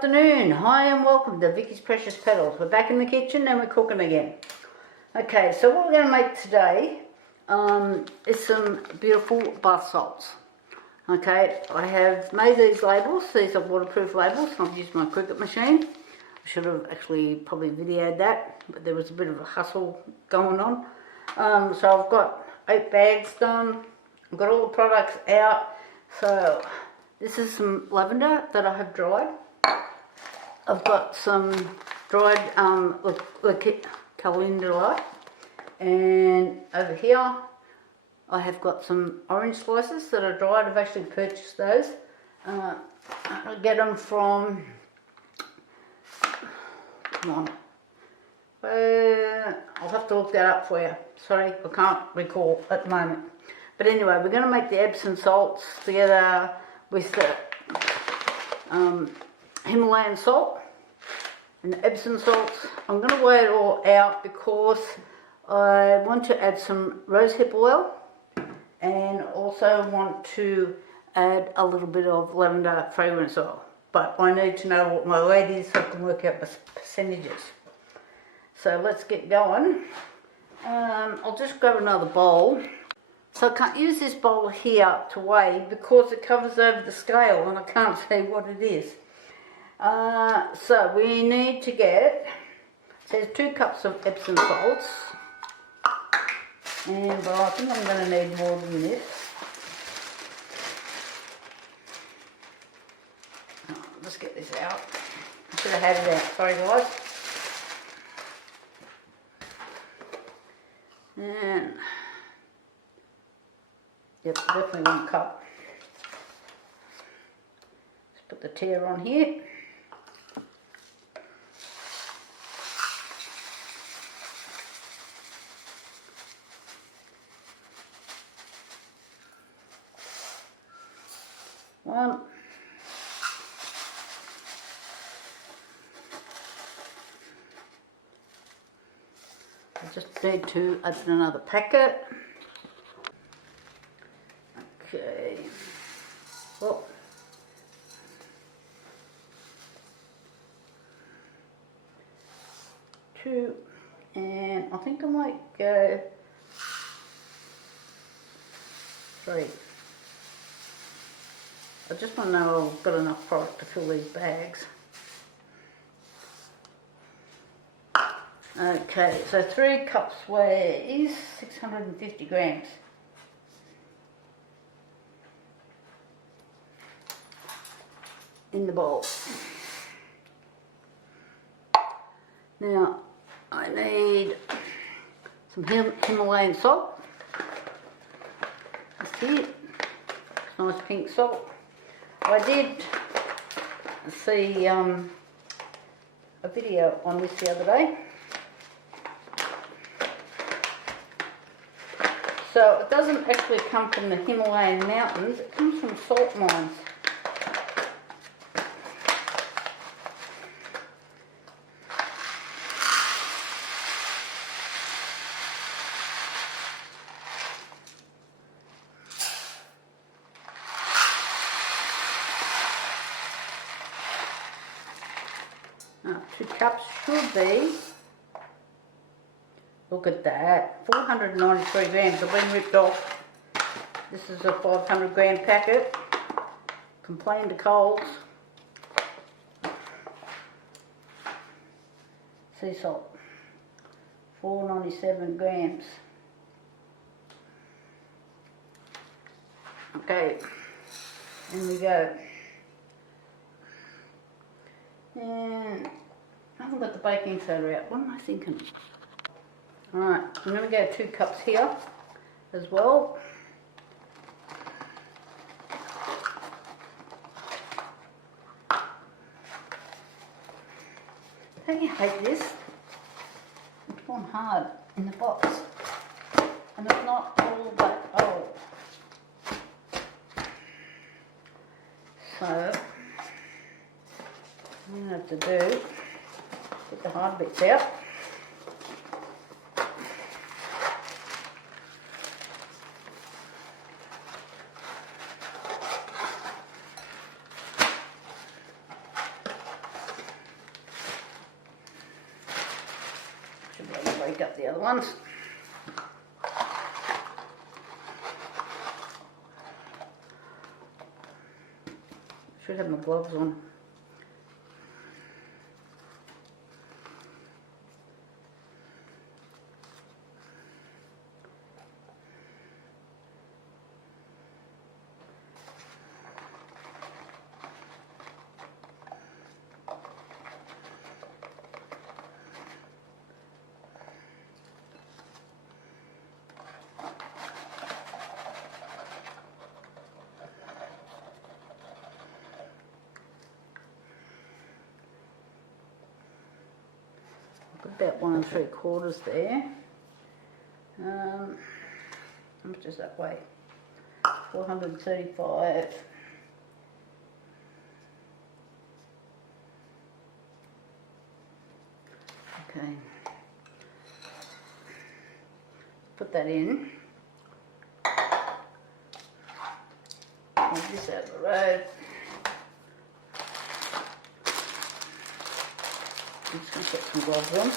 afternoon. Hi and welcome to Vicky's Precious Petals. We're back in the kitchen and we're cooking again. Okay, so what we're going to make today is some beautiful bath salts. Okay, I have made these labels. These are waterproof labels. I've used my Cricut machine. I should have actually probably videoed that, but there was a bit of a hustle going on. So I've got 8 bags done. I've got all the products out. So this is some lavender that I have dried. I've got some dried calendula, and over here I have got some orange slices that are dried. I've actually purchased those. I get them from, come on, I'll have to look that up for you. Sorry, I can't recall at the moment. But anyway, we're going to make the Epsom salts together with the Himalayan salt and the Epsom salts. I'm going to weigh it all out because I want to add some rosehip oil and also want to add a little bit of lavender fragrance oil. But I need to know what my weight is so I can work out the percentages. So let's get going. I'll just grab another bowl. So I can't use this bowl here to weigh because it covers over the scale and I can't see what it is. So we need to get, it says 2 cups of Epsom salts, and but I think I'm going to need more than this. Let's get this out. I should have had it out, sorry guys. And yep, definitely 1 cup. Let's put the tear on here. One. I just need to open another packet. Okay. Well, two, and I think I might go 3. I just want to know I've got enough product to fill these bags. Okay, so 3 cups weighs 650 grams. In the bowl. Now I need some Himalayan salt. That's it. It's nice pink salt. I did see a video on this the other day. So it doesn't actually come from the Himalayan mountains, it comes from salt mines. Now, 2 cups should be, look at that, 493 grams. I've been ripped off. This is a 500 gram packet. Complain to Coles. Sea salt, 497 grams. Okay, in we go. And I haven't got the baking soda out. What am I thinking? Alright, I'm going to go 2 cups here as well. Don't you hate this? It's gone hard in the box. And it's not all that old. So, what I'm going to have to do, get the hard bits out. break up the other ones. Should have my gloves on. About 1 3/4 there. How much does that weigh? 435. Okay. Put that in. Move this out of the road. I'm just going to put some gloves on.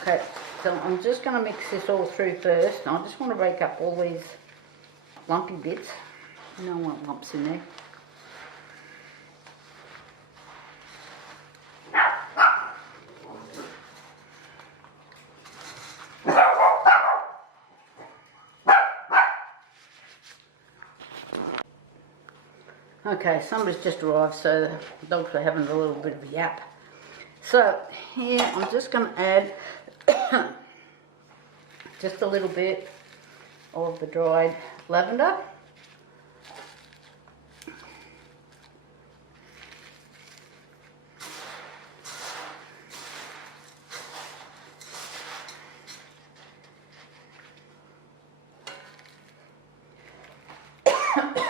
Okay, so I'm just going to mix this all through first. I just want to break up all these lumpy bits. I don't want lumps in there. Okay, somebody's just arrived, so the dogs are having a little bit of a yap. So here I'm just going to add just a little bit of the dried lavender.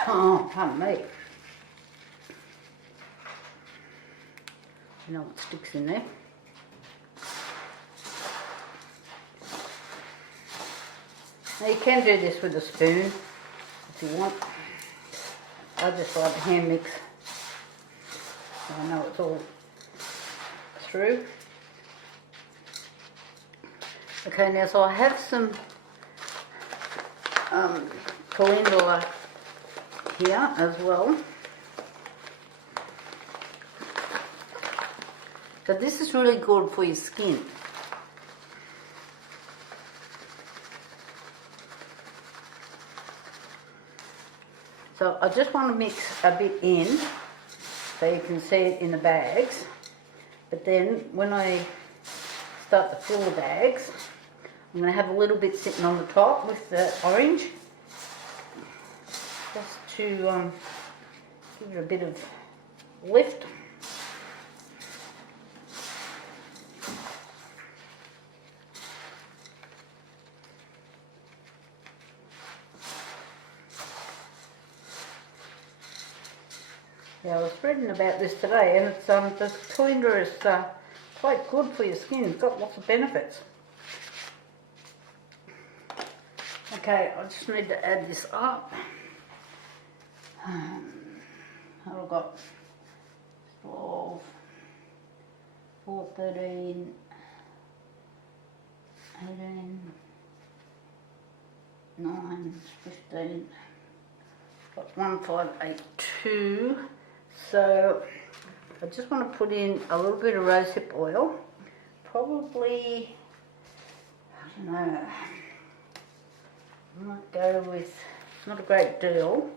Oh, pardon me. You know what sticks in there. Now you can do this with a spoon if you want. I just like the hand mix. So I know it's all through. Okay, now so I have some calendula here as well. So this is really good for your skin. So I just want to mix a bit in so you can see it in the bags. But then when I start to fill the bags, I'm going to have a little bit sitting on the top with the orange. Just to give it a bit of lift. Yeah, I was reading about this today, and it's the calendula is quite good for your skin. It's got lots of benefits. Okay, I just need to add this up. I've got 12, 4, 13, 18, 9, 15, got 1, 5, 8, 2. So I just want to put in a little bit of rosehip oil, probably, I don't know, I might go with not a great deal.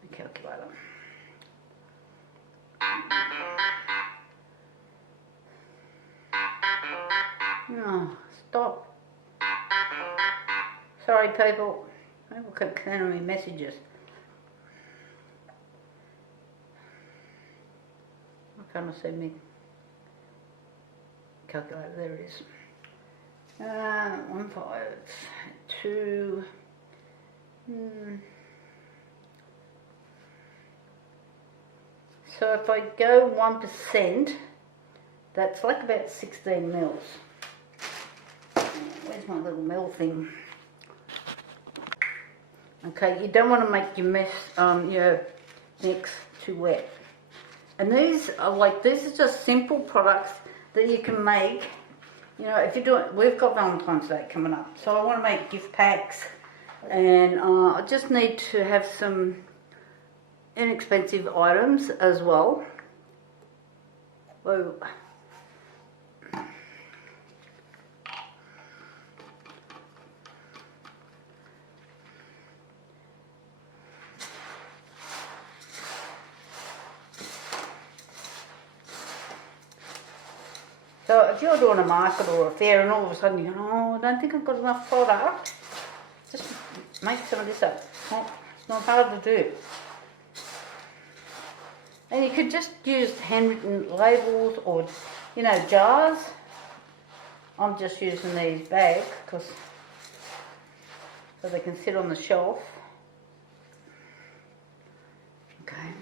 The calculator. Oh, stop. Sorry people, people keep sending me messages. I can't see me calculator, there it is. 1, 5, 2, So if I go 1%, that's like about 16 mils. Where's my little mil thing? Okay, you don't want to make your your mix too wet. And these are just simple products that you can make. You know, if you're doing, we've got Valentine's Day coming up, so I want to make gift packs, and I just need to have some inexpensive items as well. Whoa. So if you're doing a market or a fair and all of a sudden you go, oh, I don't think I've got enough product, just make some of this up. It's not hard to do. And you could just use handwritten labels or, you know, jars. I'm just using these bags so they can sit on the shelf. Okay.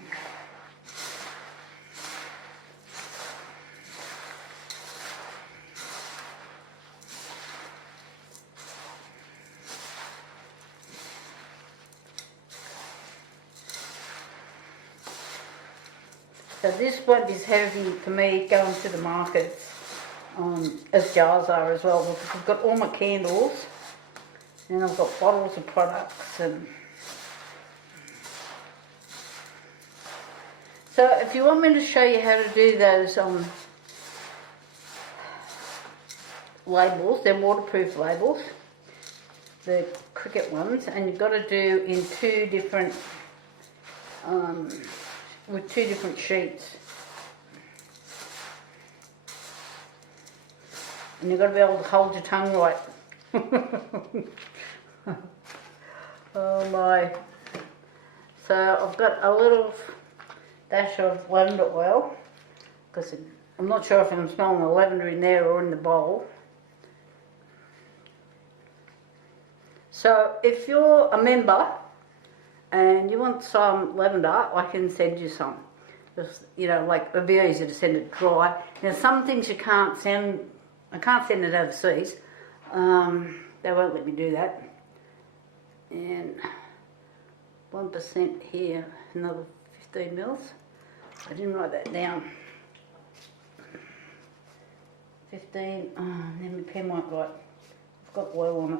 So this won't be as heavy for me going to the markets as jars are as well, because I've got all my candles and I've got bottles of products. And so if you want me to show you how to do those labels, they're waterproof labels, the cricket ones, and you've got to do in two different with two different sheets, and you've got to be able to hold your tongue right. Oh my. So I've got a little dash of lavender oil, because I'm not sure if I'm smelling the lavender in there or in the bowl. So if you're a member and you want some lavender, I can send you some. Just, you know, like, it'd be easy to send it dry. Now some things you can't send, I can't send it overseas. They won't let me do that. And 1% here, another 15 mils. I didn't write that down. 15, then my pen won't write. I've got oil on it.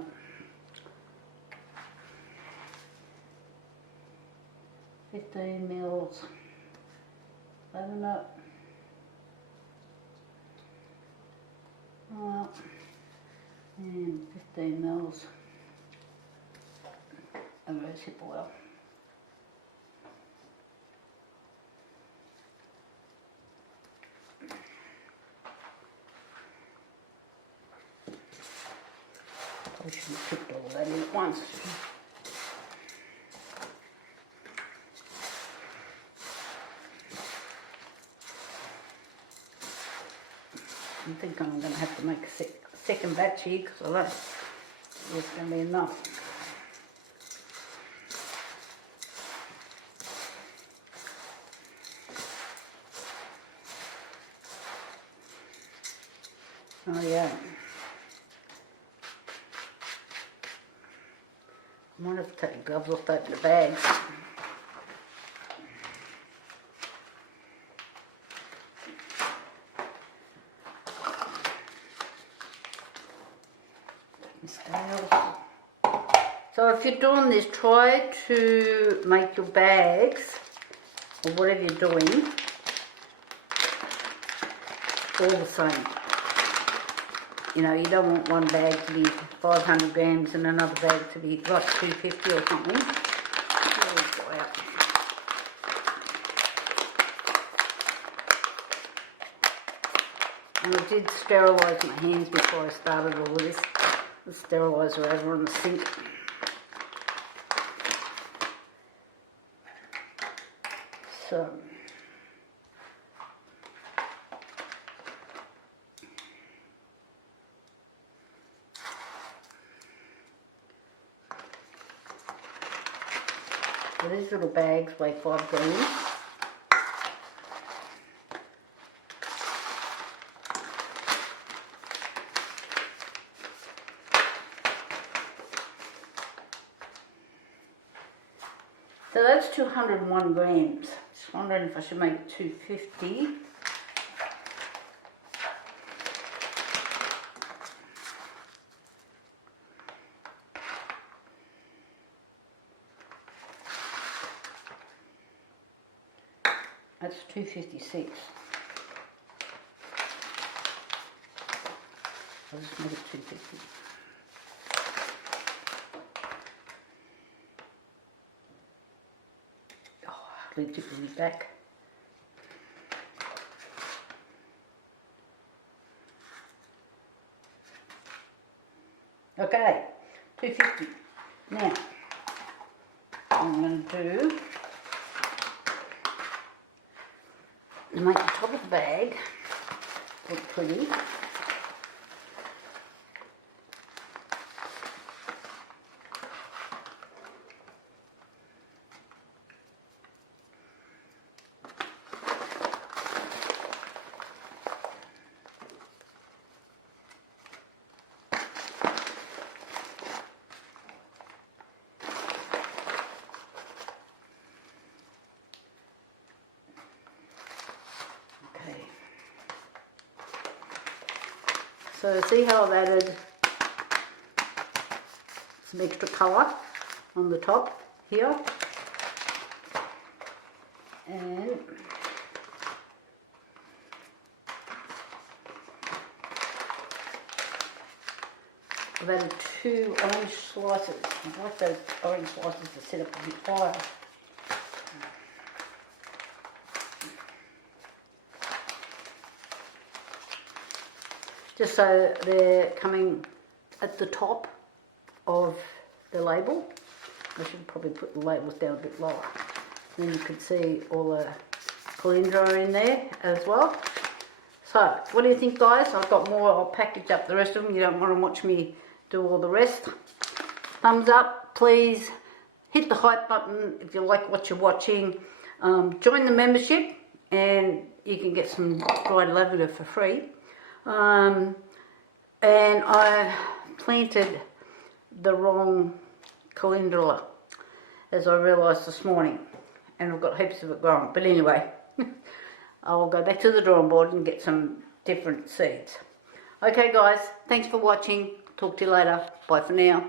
$15 mils lavender. Oil. And 15 mils of rosehip oil. I should have picked all that in at once. I think I'm going to have to make a second batch here, because I don't think it's going to be enough. Oh yeah. I might have to take the gloves off to open the bags. So if you're doing this, try to make your bags, or whatever you're doing, all the same. You know, you don't want one bag to be 500 grams and another bag to be like 250 or something. And I did sterilise my hands before I started all of this. The steriliser over on the sink. So So these little bags weigh 5 grams. So that's 201 grams. Just wondering if I should make it 250. That's 256. I'll just make it 250. Oh, I hardly tip it back. Okay, 250. Now, I'm going to do make the top of the bag look pretty. So see how I've added some extra colour on the top here, and I've added 2 orange slices. I like those orange slices to set up a bit higher. Just so they're coming at the top of the label. I should probably put the labels down a bit lower. Then you can see all the calendula in there as well. So, what do you think, guys? I've got more. I'll package up the rest of them. You don't want to watch me do all the rest. Thumbs up, please. Hit the hype button if you like what you're watching. Join the membership and you can get some dried lavender for free. And I planted the wrong calendula, as I realised this morning, and I've got heaps of it growing. But anyway, I'll go back to the drawing board and get some different seeds. Okay guys, thanks for watching. Talk to you later. Bye for now.